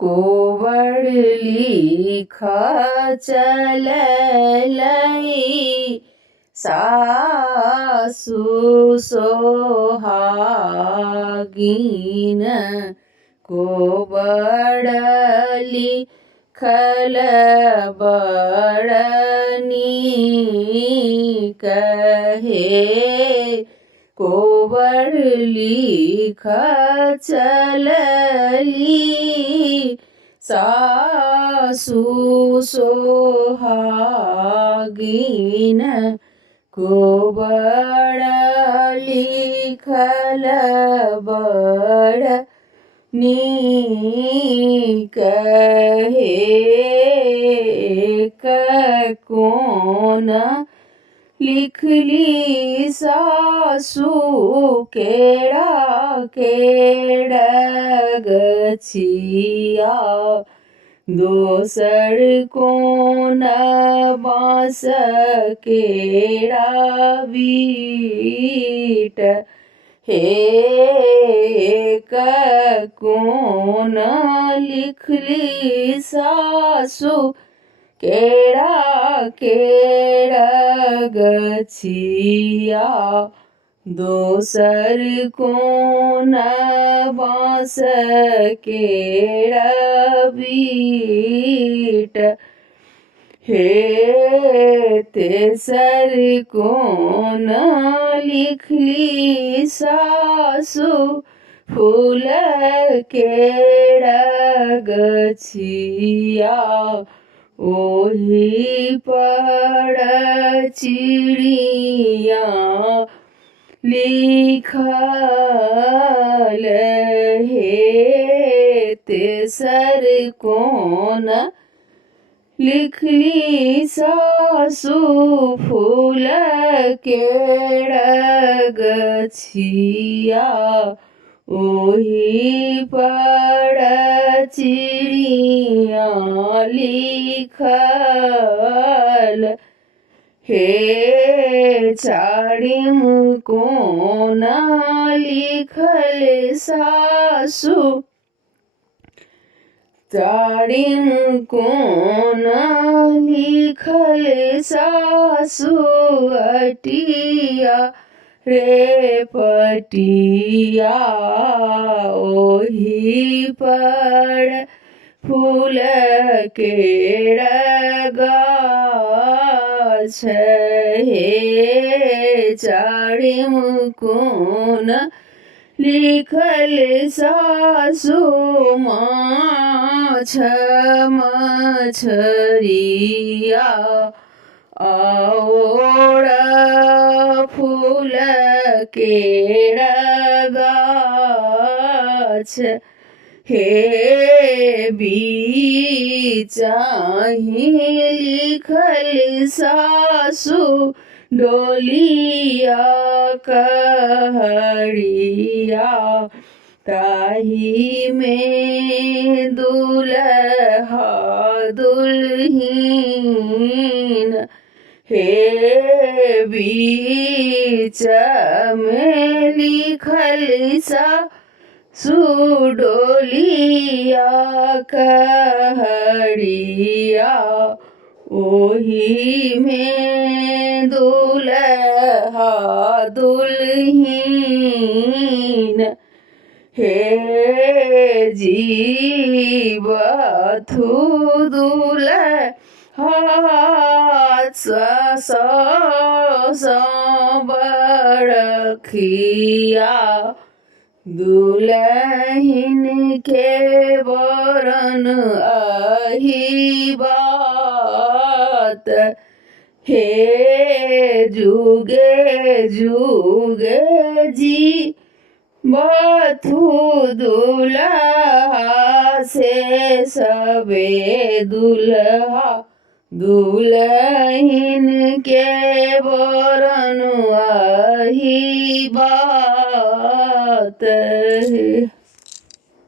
कोवड़ली खचलई सासु सोहागिन कोवड़ली खलबड़नी कहे कोवड़ली खचलली सासु सोहागिन कोवड़ली खलबड़नी कहे कौन लिखली सासु केड़ा केड़ा गछिया दोसर कोन बाँस केड़ा बीट हे कौन लिखली सासु केड़ा केड़ा गछिया दोसर कोन बाँस केड़ा बीट हे तेसर कोन लिखली सासु फूल केड़ा गछिया ओही पर चिड़िया लिखल हे तेसर कोन लिखली सासु फूल केड़ा गछिया ओही पर चिड़िया लिखल हे चारिम कोन लिखल सासु चारिम कोन लिखल सासु अटिया रे पटिया ओही पर फूल केड़ा गाछ हे चारिम कोन लिखल सासु माछ मछरिया आओड़ा फूल केड़ा गाछ हे बीचाही लिखल सासु डोलिया कहड़िया ताही में दुल्हा दुल्हीन हे बीच में लिखल सासु डोलिया कहड़िया ओही में दुल्हा दुल्हीन हे जीवथु दुल्हा बड़खिया दुल्हिन के बरन आही बात हे जुगे जुगे जी बथु दुल्हा से सबे दुल्हा दुल्हिन के बरन आही बात है।